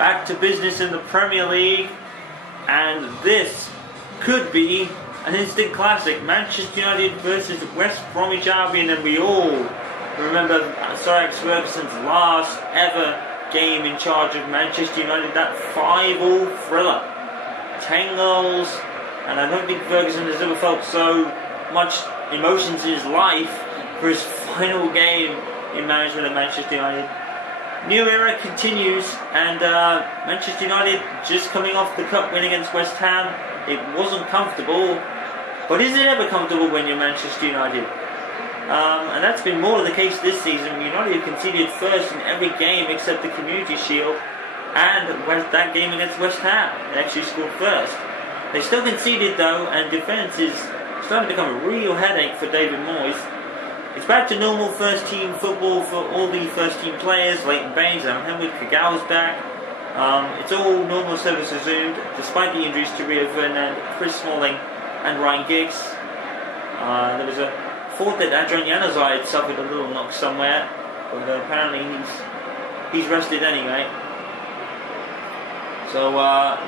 back to business in the Premier League, and this could be an instant classic. Manchester United versus West Bromich Albion, and we all remember Sir Alex Ferguson's last ever game in charge of Manchester United, that 5-all thriller. 10 goals, and I don't think Ferguson has ever felt so much emotions in his life for his final game in management of Manchester United. New era continues, and Manchester United just coming off the cup win against West Ham. It wasn't comfortable, but is it ever comfortable when you're Manchester United? And that's been more the case this season. United conceded first in every game except the Community Shield and that game against West Ham. They actually scored first. They still conceded though, and defence is starting to become a real headache for David Moyes. It's back to normal first team football for all the first team players. Leighton Baines and Henrik Kagawa's back. It's all normal service resumed, despite the injuries to Rio Ferdinand, Chris Smalling and Ryan Giggs. There was a thought that Adrian Januzaj had suffered a little knock somewhere, but apparently he's rested anyway. So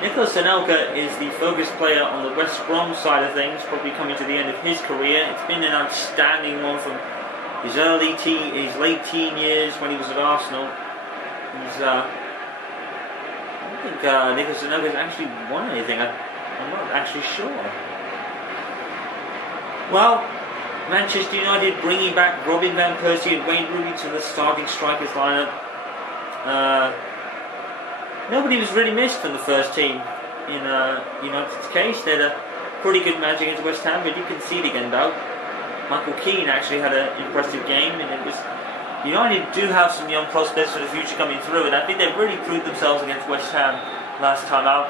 Nicolas Anelka is the focused player on the West Brom side of things, probably coming to the end of his career. It's been an outstanding one from his late teen years when he was at Arsenal. I don't think Nicolas Anelka has actually won anything. I'm not actually sure. Well, Manchester United bringing back Robin van Persie and Wayne Rooney to the starting strikers lineup. Nobody was really missed from the first team in United's case. They had a pretty good match against West Ham, but you concede again though. Michael Keane actually had an impressive game, and it was United do have some young prospects for the future coming through, and I think they've really proved themselves against West Ham last time out.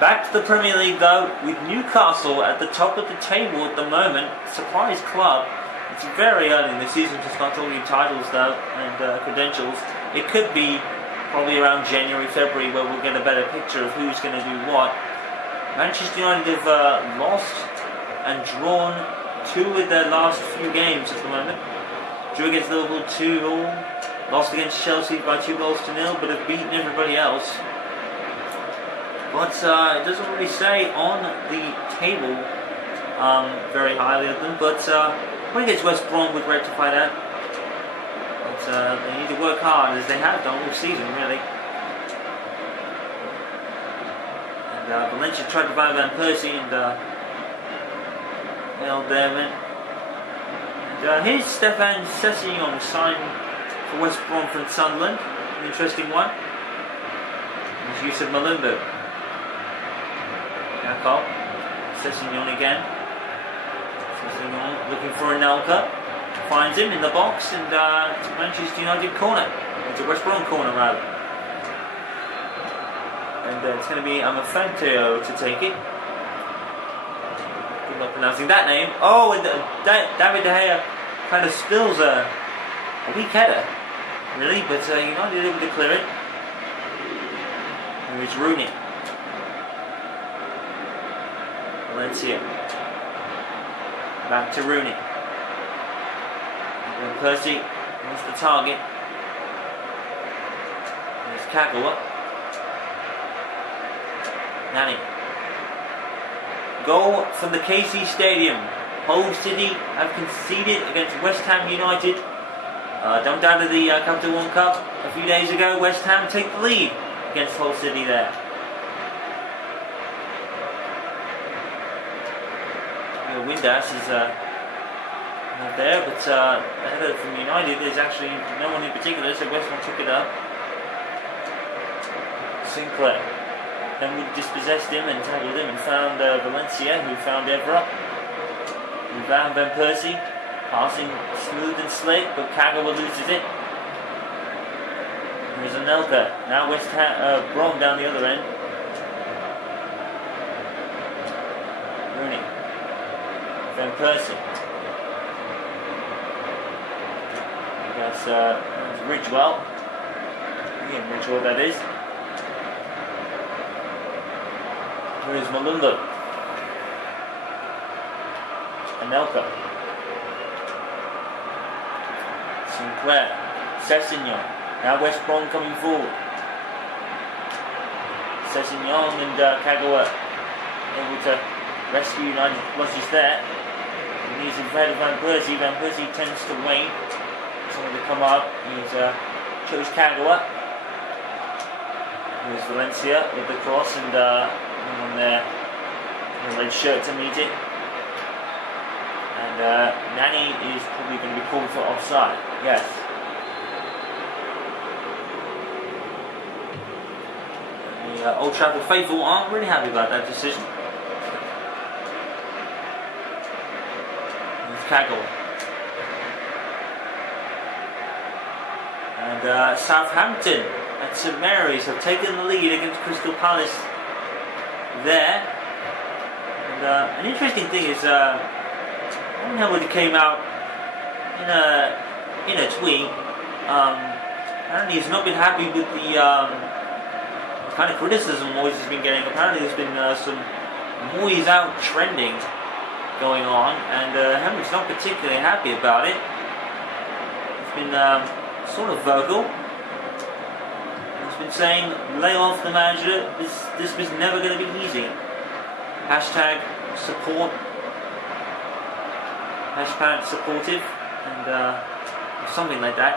Back to the Premier League though, with Newcastle at the top of the table at the moment. Surprise club. It's very early in the season to start talking titles though and credentials. It could be probably around January, February where we'll get a better picture of who's going to do what. Manchester United have lost and drawn 2 of their last few games at the moment. Drew against Liverpool 2-2, lost against Chelsea by 2-0, but have beaten everybody else. But it doesn't really say on the table very highly of them. But when against West Brom would rectify that. But they need to work hard, as they have done all season, really. And Valencia tried to buy Van Persie and held them in. And here's Stefan Sessegnon signed for West Brom from Sunderland. An interesting one. His use of Malumbu. Jakob. Sessegnon again. Sessegnon looking for Anelka. Finds him in the box, and it's a Manchester United corner. It's a West Brom corner rather. And it's going to be Amafanteo to take it. I'm not pronouncing that name. Oh, and David De Gea kind of spills a weak header, really, but United able to clear it. Here's Rooney. Valencia. Back to Rooney. And Persie wants the target. There's Kagawa. Nani. Goal from the KC Stadium. Hull City have conceded against West Ham United. Dumped out of the Capital One Cup a few days ago. West Ham take the lead against Hull City there. Windass is not there, but ahead from United there's actually no one in particular, so West Ham took it up. Sinclair. Then we dispossessed him and tackled him and found Valencia, who found Evra. We found Van Persie, passing smooth and slick, but Kagawa loses it. There's Anelka. Now West Ham, Brom down the other end. Rooney. Van Persie. That's Ridgewell. Again, Ridgewell that is. Here's Malumbu. Anelka. Sinclair. Sessegnon. Now West Brom coming forward. Sessignon and Kagawa able to rescue United losses there. And using Van Persie. Van Persie tends to wait for someone to come up. He's chose Kagawa. Here's Valencia with the cross and on there in a red shirt to meet it. And Nani is probably going to be called for offside. Yes. The Old Trafford faithful aren't really happy about that decision. It's Kagawa. And Southampton at St Mary's have taken the lead against Crystal Palace there. And an interesting thing is, when he came out in a tweet, apparently he's not been happy with the kind of criticism Moyes has been getting. Apparently there's been some Moyes out trending going on, and Henry's not particularly happy about it. He's been sort of vocal. He's been saying, lay off the manager, this was never going to be easy. Hashtag support, hashtag supportive, and something like that.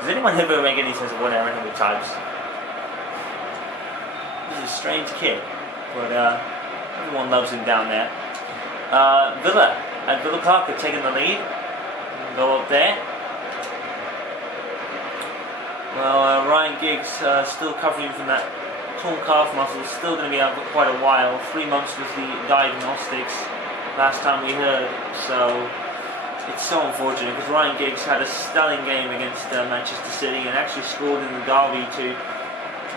Does anyone ever make any sense of what Aaron Henry types? He's a strange kid, but everyone loves him down there. Villa at Villa Park are taking the lead. Go up there. Well, Ryan Giggs still covering from that torn calf muscle, still going to be out for quite a while. 3 months was the diagnostics last time we heard, so it's so unfortunate because Ryan Giggs had a stunning game against Manchester City and actually scored in the derby to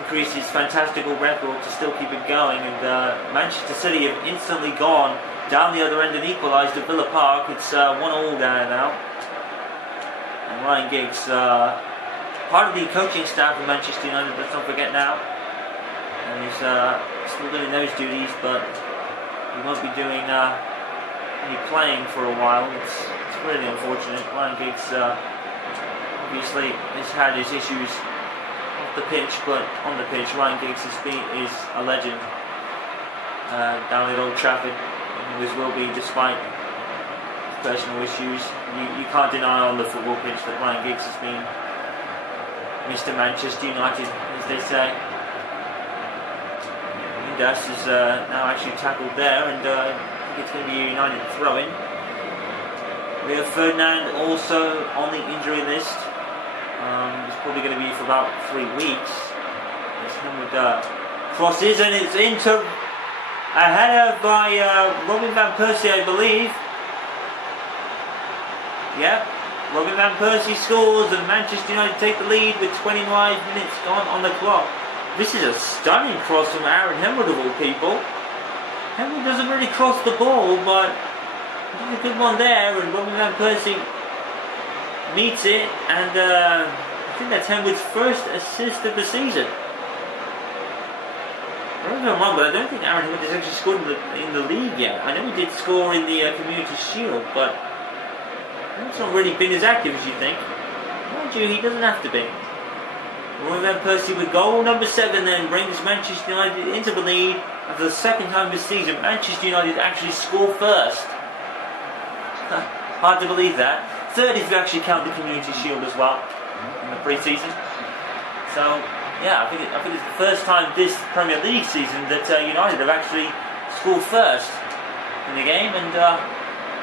increase his fantastical record to still keep it going. And Manchester City have instantly gone down the other end and equalised at Villa Park. It's 1-1 there now. And Ryan Giggs, part of the coaching staff of Manchester United, let's not forget now. And he's still doing those duties, but he won't be doing any playing for a while. It's really unfortunate. Ryan Giggs obviously has had his issues off the pitch, but on the pitch, Ryan Giggs is a legend down at Old Trafford. And always will be, despite personal issues. You can't deny on the football pitch that Ryan Giggs has been Mr. Manchester United, as they say. Indas is now actually tackled there, and I think it's going to be a United throw-in. Rio Ferdinand also on the injury list. It's probably going to be for about 3 weeks. It's Hamid crosses, and it's into a header by Robin Van Persie, I believe. Yep, Robin Van Persie scores, and Manchester United take the lead with 25 minutes gone on the clock. This is a stunning cross from Aaron Henwood of all people. Henwood doesn't really cross the ball, but there's a good one there, and Robin Van Persie meets it, and I think that's Henwood's first assist of the season. I don't know if I'm wrong, but I don't think Aaron Henwood has actually scored in the league yet. I know he did score in the Community Shield, but he's not really been as active as you think. Mind you, he doesn't have to be. Robin Van Persie with goal number 7 then brings Manchester United into the lead, and for the second time this season, Manchester United actually score first. Hard to believe that. Third if you actually count the Community Shield as well in the pre-season. So yeah, I think it's the first time this Premier League season that United have actually scored first in the game, and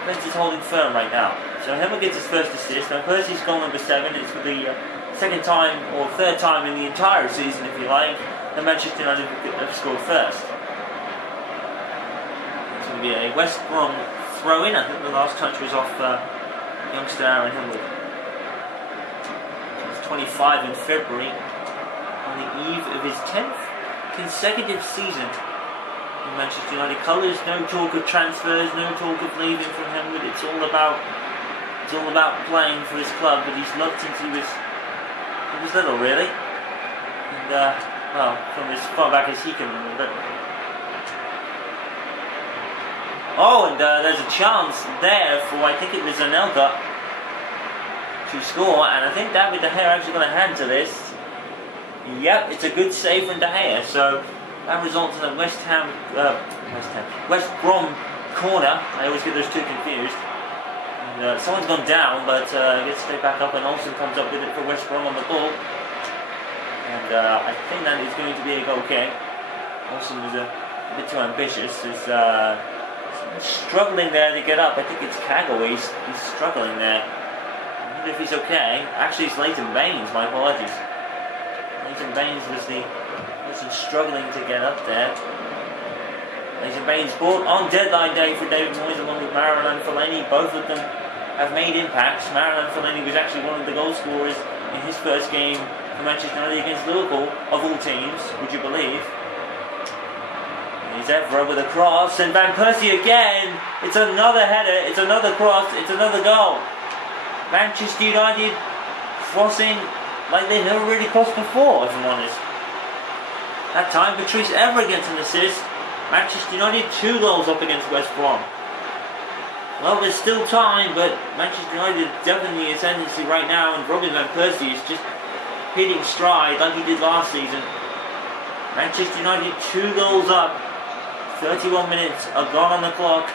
Vince is holding firm right now. So Henwood gets his first assist. Now Persie's goal number 7. It's for the second time or third time in the entire season, if you like, that Manchester United have scored first. It's going to be a West Brom throw-in. I think the last touch was off youngster Aaron Henwood. He's 25 in February, on the eve of his 10th consecutive season in Manchester United colours. No talk of transfers, no talk of leaving from Henwood. It's all about playing for his club that he's loved since he was little, really. And well, from as far back as he can remember. Oh, and there's a chance there for, I think it was Anelka to score, and I think David De Gea actually got a hand to this. Yep, it's a good save from De Gea. So that results in a West Brom corner. I always get those two confused. And, someone's gone down, but gets straight back up, and Olsen comes up with it for West Brom on the ball. And I think that is going to be a goal kick. Olsen was a bit too ambitious. He's struggling there to get up. I think it's Kaggle. He's struggling there. I wonder if he's okay. Actually, it's Leighton Baines. My apologies. Leighton Baines was the person struggling to get up there. Leighton Baines bought on deadline day for David Moyes along with Marouane Fellaini. Both of them have made impacts. Marouane Fellaini was actually one of the goal scorers in his first game for Manchester United against Liverpool, of all teams, would you believe? Here's Evra with a cross, and Van Persie again. It's another header, it's another cross, it's another goal. Manchester United crossing like they've never really crossed before, if I'm honest. That time, Patrice Evra gets an assist. Manchester United 2 goals up against West Brom. Well, there's still time, but Manchester United definitely ascendancy right now, and Robin Van Persie is just hitting stride like he did last season. Manchester United 2 goals up, 31 minutes are gone on the clock,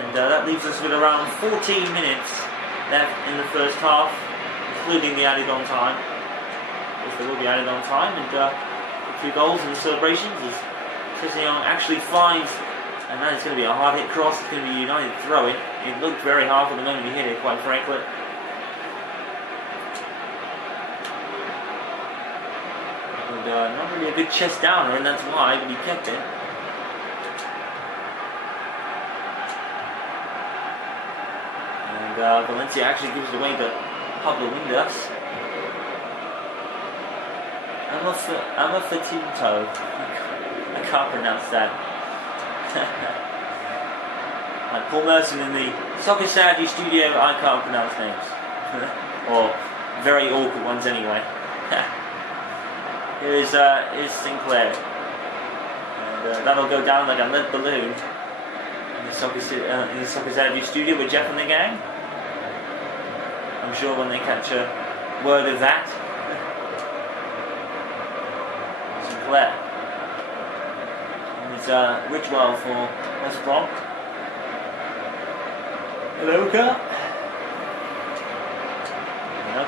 and that leaves us with around 14 minutes left in the first half, including the added on time. Of course, there will be added on time, and 2 goals in the celebrations as Sessegnon actually finds, and that is going to be a hard hit cross. It's going to be United throwing. It looked very hard for the moment he hit it, quite frankly. And not really a good chest downer, and that's why, but he kept it. And Valencia actually gives it away to Pablo Windas. Amafatinto. I can't pronounce that. Like Paul Merson in the Soccer Saturday studio, I can't pronounce names. Or very awkward ones anyway. Here's Sinclair. And that'll go down like a lead balloon in the Soccer Saturday studio with Jeff and the gang. I'm sure when they catch a word of that. Sinclair. And it's Ridgewell for West Brom. Hello, Cup.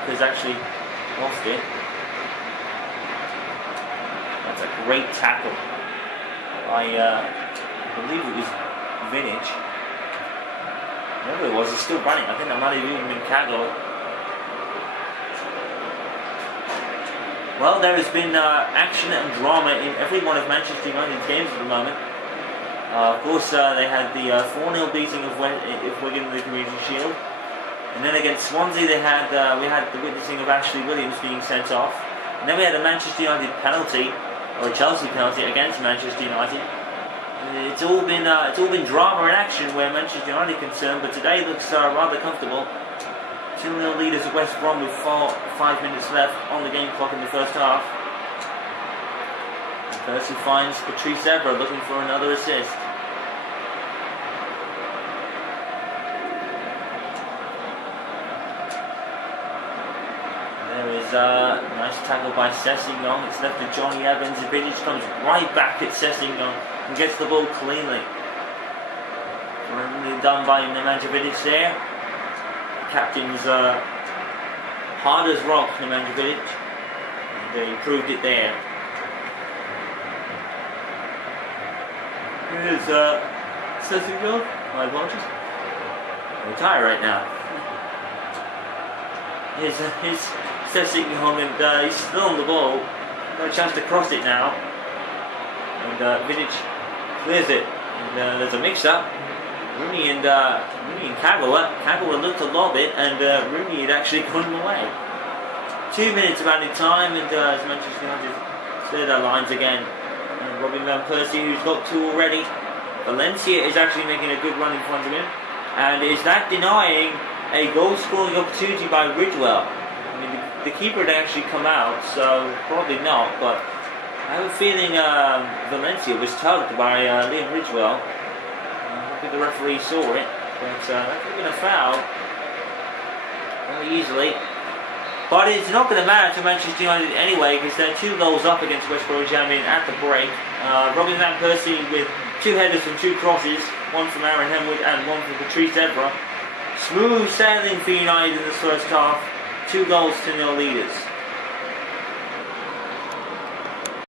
Has actually lost it. That's a great tackle. I believe it was Vintage. Whoever it was, he's still running. I think that might have even been Kaggle. Well, there has been action and drama in every one of Manchester United's games at the moment. Of course, they had the 4-0 beating of Wigan in the Community Shield. And then against Swansea, we had the witnessing of Ashley Williams being sent off. And then we had a Manchester United penalty, or a Chelsea penalty against Manchester United. And it's all been drama and action where Manchester United are concerned, but today looks rather comfortable. 2-0 leaders of West Brom with 5 minutes left on the game clock in the first half. And Percy finds Patrice Evra looking for another assist. Nice tackle by Sessegnon. It's left to Johnny Evans. Vidic comes right back at Sessegnon and gets the ball cleanly. Done by Nemanja Vidic there. The captain's hard as rock, Nemanja Vidic. And he proved it there. Here's Sessegnon. My apologies. Retire right now. Here's Sessegnon, and he's still on the ball. Got a chance to cross it now. And Vidic clears it. And there's a mix-up. Rooney and Kagawa. Kagawa looked to lob it, and Rooney had actually gone away. 2 minutes of added time, and as Manchester United clear their lines again. And Robin Van Persie, who's got 2 already. Valencia is actually making a good run in front of him. And is that denying a goal-scoring opportunity by Ridgewell? I mean, the keeper had actually come out, so probably not, but I have a feeling Valencia was tugged by Liam Ridgewell. I think the referee saw it, but that could have been a foul very easily. But it's not going to matter to Manchester United anyway, because they're 2 goals up against West Bromich Albion at the break. Robin van Persie with 2 headers and 2 crosses, one from Aaron Hemwood and one from Patrice Evra. Smooth sailing for United in the first half, 2 goals to 0 leaders.